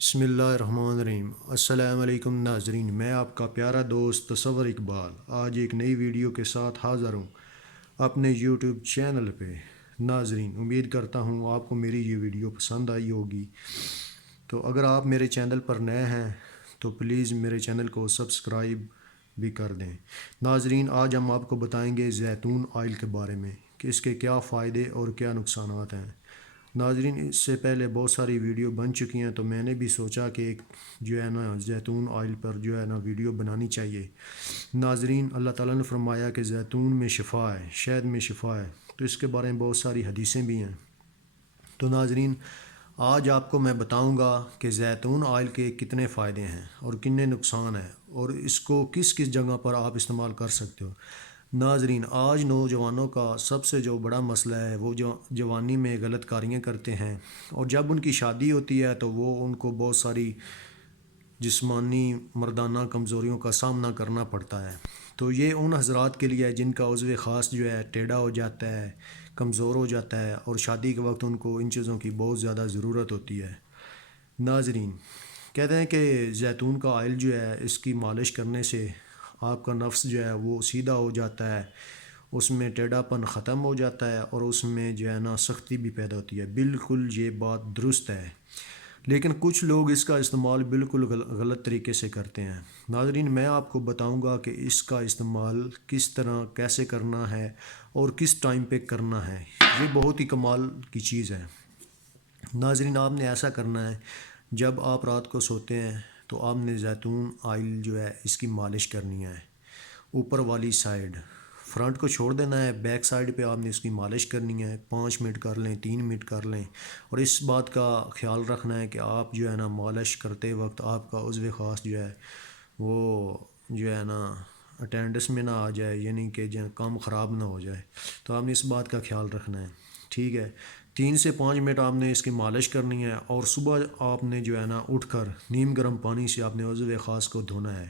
بسم اللہ الرحمن الرحیم۔ السلام علیکم ناظرین، میں آپ کا پیارا دوست تصور اقبال آج ایک نئی ویڈیو کے ساتھ حاضر ہوں اپنے یوٹیوب چینل پہ۔ ناظرین، امید کرتا ہوں آپ کو میری یہ ویڈیو پسند آئی ہوگی۔ تو اگر آپ میرے چینل پر نئے ہیں تو پلیز میرے چینل کو سبسکرائب بھی کر دیں۔ ناظرین، آج ہم آپ کو بتائیں گے زیتون آئل کے بارے میں کہ اس کے کیا فائدے اور کیا نقصانات ہیں۔ ناظرین، اس سے پہلے بہت ساری ویڈیو بن چکی ہیں، تو میں نے بھی سوچا کہ ایک جو ہے نا زیتون آئل پر جو ہے نا ویڈیو بنانی چاہیے۔ ناظرین، اللہ تعالیٰ نے فرمایا کہ زیتون میں شفا ہے، شہد میں شفا ہے، تو اس کے بارے میں بہت ساری حدیثیں بھی ہیں۔ تو ناظرین، آج آپ کو میں بتاؤں گا کہ زیتون آئل کے کتنے فائدے ہیں اور کتنے نقصان ہیں، اور اس کو کس کس جگہ پر آپ استعمال کر سکتے ہو۔ ناظرین، آج نوجوانوں کا سب سے جو بڑا مسئلہ ہے وہ جوانی میں غلط کاریاں کرتے ہیں، اور جب ان کی شادی ہوتی ہے تو وہ ان کو بہت ساری جسمانی مردانہ کمزوریوں کا سامنا کرنا پڑتا ہے۔ تو یہ ان حضرات کے لیے ہے جن کا عضو خاص جو ہے ٹیڑھا ہو جاتا ہے، کمزور ہو جاتا ہے، اور شادی کے وقت ان کو ان چیزوں کی بہت زیادہ ضرورت ہوتی ہے۔ ناظرین، کہتے ہیں کہ زیتون کا آئل جو ہے اس کی مالش کرنے سے آپ کا نفس جو ہے وہ سیدھا ہو جاتا ہے، اس میں ٹیڑھا پن ختم ہو جاتا ہے، اور اس میں جو ہے نا سختی بھی پیدا ہوتی ہے۔ بالکل یہ بات درست ہے، لیکن کچھ لوگ اس کا استعمال بالکل غلط طریقے سے کرتے ہیں۔ ناظرین، میں آپ کو بتاؤں گا کہ اس کا استعمال کس طرح کیسے کرنا ہے اور کس ٹائم پہ کرنا ہے۔ یہ بہت ہی کمال کی چیز ہے۔ ناظرین، آپ نے ایسا کرنا ہے، جب آپ رات کو سوتے ہیں تو آپ نے زیتون آئل جو ہے اس کی مالش کرنی ہے۔ اوپر والی سائڈ، فرنٹ کو چھوڑ دینا ہے، بیک سائڈ پہ آپ نے اس کی مالش کرنی ہے۔ 5 منٹ کر لیں، 3 منٹ کر لیں، اور اس بات کا خیال رکھنا ہے کہ آپ جو ہے نا مالش کرتے وقت آپ کا عضو خاص جو ہے وہ جو ہے نا اٹینڈنس میں نہ آ جائے، یعنی کہ کام خراب نہ ہو جائے۔ تو آپ نے اس بات کا خیال رکھنا ہے، ٹھیک ہے۔ 3 سے 5 منٹ آپ نے اس کی مالش کرنی ہے، اور صبح آپ نے جو ہے نا اٹھ کر نیم گرم پانی سے آپ نے عضو خاص کو دھونا ہے۔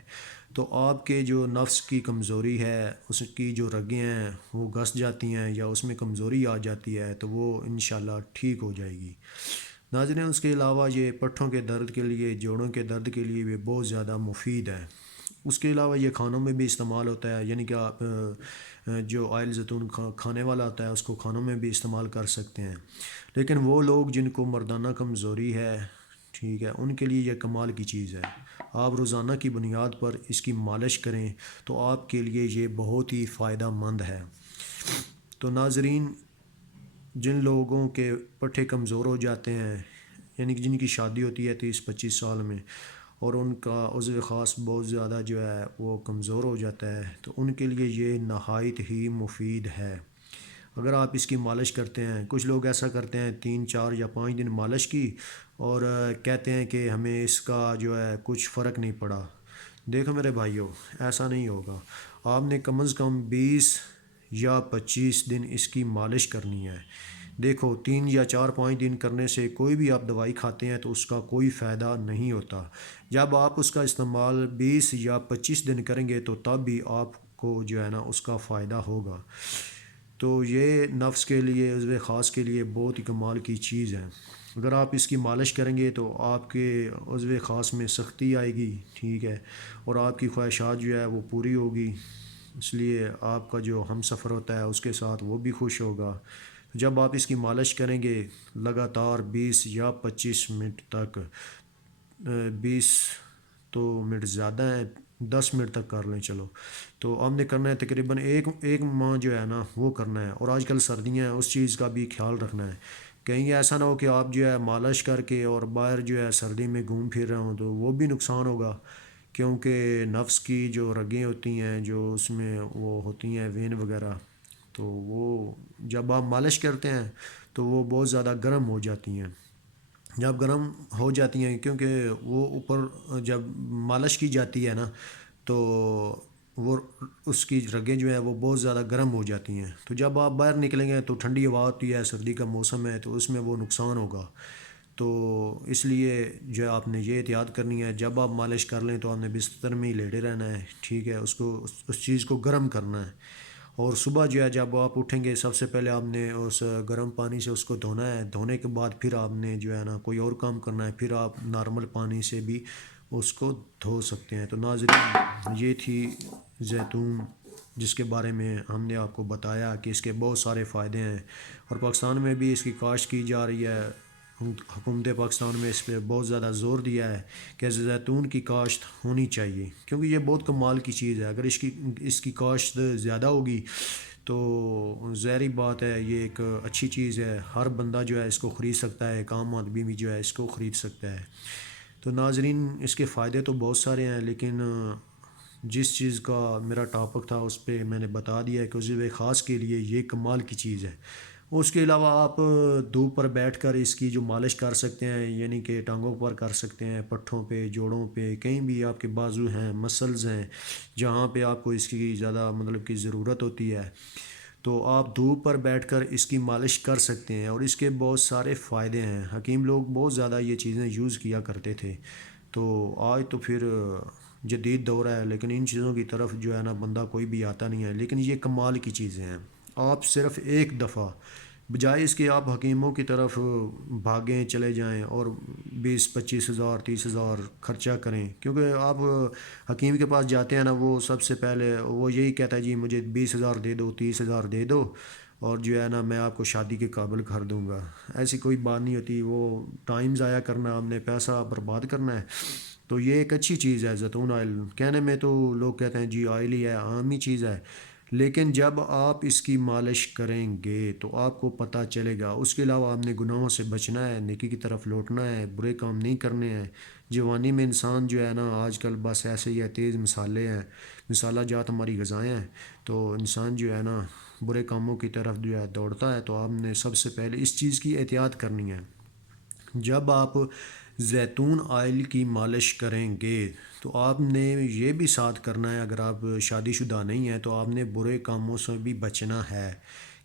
تو آپ کے جو نفس کی کمزوری ہے، اس کی جو رگیں ہیں وہ گھس جاتی ہیں یا اس میں کمزوری آ جاتی ہے، تو وہ انشاءاللہ ٹھیک ہو جائے گی۔ ناظرین، اس کے علاوہ یہ پٹھوں کے درد کے لیے، جوڑوں کے درد کے لیے بھی بہت زیادہ مفید ہے۔ اس کے علاوہ یہ کھانوں میں بھی استعمال ہوتا ہے، یعنی کہ آپ جو آئل زیتون کھانے والا ہوتا ہے اس کو کھانوں میں بھی استعمال کر سکتے ہیں۔ لیکن وہ لوگ جن کو مردانہ کمزوری ہے، ٹھیک ہے، ان کے لیے یہ کمال کی چیز ہے۔ آپ روزانہ کی بنیاد پر اس کی مالش کریں تو آپ کے لیے یہ بہت ہی فائدہ مند ہے۔ تو ناظرین، جن لوگوں کے پٹھے کمزور ہو جاتے ہیں، یعنی کہ جن کی شادی ہوتی ہے 30-25 سال میں، اور ان کا عضو خاص بہت زیادہ جو ہے وہ کمزور ہو جاتا ہے، تو ان کے لیے یہ نہایت ہی مفید ہے۔ اگر آپ اس کی مالش کرتے ہیں، کچھ لوگ ایسا کرتے ہیں 3 4 یا 5 دن مالش کی اور کہتے ہیں کہ ہمیں اس کا جو ہے کچھ فرق نہیں پڑا۔ دیکھو میرے بھائیوں، ایسا نہیں ہوگا۔ آپ نے کم از کم 20 یا 25 دن اس کی مالش کرنی ہے۔ دیکھو، 3 یا 4 5 دن کرنے سے کوئی بھی آپ دوائی کھاتے ہیں تو اس کا کوئی فائدہ نہیں ہوتا۔ جب آپ اس کا استعمال 20 یا 25 دن کریں گے تو تب بھی آپ کو جو ہے نا اس کا فائدہ ہوگا۔ تو یہ نفس کے لیے، عضو خاص کے لیے بہت ہی کمال کی چیز ہے۔ اگر آپ اس کی مالش کریں گے تو آپ کے عضو خاص میں سختی آئے گی، ٹھیک ہے، اور آپ کی خواہشات جو ہے وہ پوری ہوگی۔ اس لیے آپ کا جو ہم سفر ہوتا ہے اس کے ساتھ وہ بھی خوش ہوگا۔ جب آپ اس کی مالش کریں گے لگاتار 20 یا 25 منٹ تک، 20 تو منٹ زیادہ ہیں، 10 منٹ تک کر لیں چلو، تو آپ نے کرنا ہے تقریباً ایک ماہ جو ہے نا وہ کرنا ہے۔ اور آج کل سردیاں ہیں، اس چیز کا بھی خیال رکھنا ہے، کہیں ایسا نہ ہو کہ آپ جو ہے مالش کر کے اور باہر جو ہے سردی میں گھوم پھر رہے ہوں، تو وہ بھی نقصان ہوگا، کیونکہ نفس کی جو رگیں ہوتی ہیں، جو اس میں وہ ہوتی ہیں وین وغیرہ، تو وہ جب آپ مالش کرتے ہیں تو وہ بہت زیادہ گرم ہو جاتی ہیں۔ جب گرم ہو جاتی ہیں، کیونکہ وہ اوپر جب مالش کی جاتی ہے نا، تو وہ اس کی رگیں جو ہیں وہ بہت زیادہ گرم ہو جاتی ہیں۔ تو جب آپ باہر نکلیں گے تو ٹھنڈی ہوا ہوتی ہے، سردی کا موسم ہے، تو اس میں وہ نقصان ہوگا۔ تو اس لیے جو ہے آپ نے یہ احتیاط کرنی ہے، جب آپ مالش کر لیں تو آپ نے بستر میں ہی لیٹے رہنا ہے، ٹھیک ہے، اس چیز کو گرم کرنا ہے۔ اور صبح جو ہے جب آپ اٹھیں گے سب سے پہلے آپ نے اس گرم پانی سے اس کو دھونا ہے، دھونے کے بعد پھر آپ نے جو ہے نا کوئی اور کام کرنا ہے، پھر آپ نارمل پانی سے بھی اس کو دھو سکتے ہیں۔ تو ناظرین یہ تھی زیتون جس کے بارے میں ہم نے آپ کو بتایا کہ اس کے بہت سارے فائدے ہیں، اور پاکستان میں بھی اس کی کاشت کی جا رہی ہے۔ حکومت پاکستان میں اس پہ بہت زیادہ زور دیا ہے کہ زیتون کی کاشت ہونی چاہیے، کیونکہ یہ بہت کمال کی چیز ہے۔ اگر اس کی کاشت زیادہ ہوگی تو ظاہری بات ہے یہ ایک اچھی چیز ہے، ہر بندہ جو ہے اس کو خرید سکتا ہے، ایک عام آدمی بھی جو ہے اس کو خرید سکتا ہے۔ تو ناظرین اس کے فائدے تو بہت سارے ہیں، لیکن جس چیز کا میرا ٹاپک تھا اس پہ میں نے بتا دیا ہے کہ عضو خاص کے لیے یہ کمال کی چیز ہے۔ اس کے علاوہ آپ دھوپ پر بیٹھ کر اس کی جو مالش کر سکتے ہیں، یعنی کہ ٹانگوں پر کر سکتے ہیں، پٹھوں پہ، جوڑوں پہ، کہیں بھی آپ کے بازو ہیں، مسلز ہیں، جہاں پہ آپ کو اس کی زیادہ مطلب کی ضرورت ہوتی ہے، تو آپ دھوپ پر بیٹھ کر اس کی مالش کر سکتے ہیں، اور اس کے بہت سارے فائدے ہیں۔ حکیم لوگ بہت زیادہ یہ چیزیں یوز کیا کرتے تھے، تو آج تو پھر جدید دور ہے، لیکن ان چیزوں کی طرف جو ہے نا بندہ کوئی بھی آتا نہیں ہے، لیکن یہ کمال کی چیزیں ہیں۔ آپ صرف ایک دفعہ بجائے اس کے آپ حکیموں کی طرف بھاگیں چلے جائیں اور 20-25 ہزار 30 ہزار خرچہ کریں، کیونکہ آپ حکیم کے پاس جاتے ہیں نا، وہ سب سے پہلے وہ یہی کہتا ہے جی مجھے 20 ہزار دے دو، 30 ہزار دے دو، اور جو ہے نا میں آپ کو شادی کے قابل کر دوں گا۔ ایسی کوئی بات نہیں ہوتی، وہ ٹائم ضائع کرنا، ہم نے پیسہ برباد کرنا ہے۔ تو یہ ایک اچھی چیز ہے زیتون آئل، کہنے میں تو لوگ کہتے ہیں جی آئل ہی ہے، عام ہی چیز ہے، لیکن جب آپ اس کی مالش کریں گے تو آپ کو پتہ چلے گا۔ اس کے علاوہ آپ نے گناہوں سے بچنا ہے، نیکی کی طرف لوٹنا ہے، برے کام نہیں کرنے ہیں۔ جوانی میں انسان جو ہے نا آج کل بس ایسے ہی ہے، تیز مسالے ہیں، مسالہ جات ہماری غذائیں ہیں، تو انسان جو ہے نا برے کاموں کی طرف جو ہے دوڑتا ہے۔ تو آپ نے سب سے پہلے اس چیز کی احتیاط کرنی ہے۔ جب آپ زیتون آئل کی مالش کریں گے تو آپ نے یہ بھی ساتھ کرنا ہے، اگر آپ شادی شدہ نہیں ہیں تو آپ نے برے کاموں سے بھی بچنا ہے،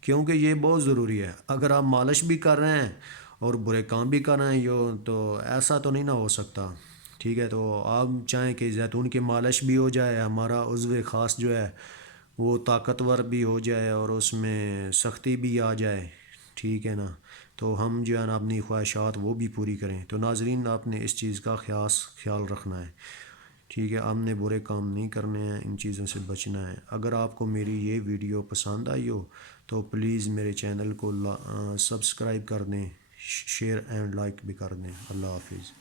کیونکہ یہ بہت ضروری ہے۔ اگر آپ مالش بھی کر رہے ہیں اور برے کام بھی کر رہے ہیں تو ایسا تو نہیں نہ ہو سکتا، ٹھیک ہے؟ تو آپ چاہیں کہ زیتون کی مالش بھی ہو جائے، ہمارا عضو خاص جو ہے وہ طاقتور بھی ہو جائے، اور اس میں سختی بھی آ جائے، ٹھیک ہے نا؟ تو ہم جو ہے نا اپنی خواہشات وہ بھی پوری کریں۔ تو ناظرین آپ نے اس چیز کا خیال رکھنا ہے، ٹھیک ہے؟ ہم نے برے کام نہیں کرنے ہیں، ان چیزوں سے بچنا ہے۔ اگر آپ کو میری یہ ویڈیو پسند آئی ہو تو پلیز میرے چینل کو سبسکرائب کر دیں، شیئر اینڈ لائک بھی کر دیں۔ اللہ حافظ۔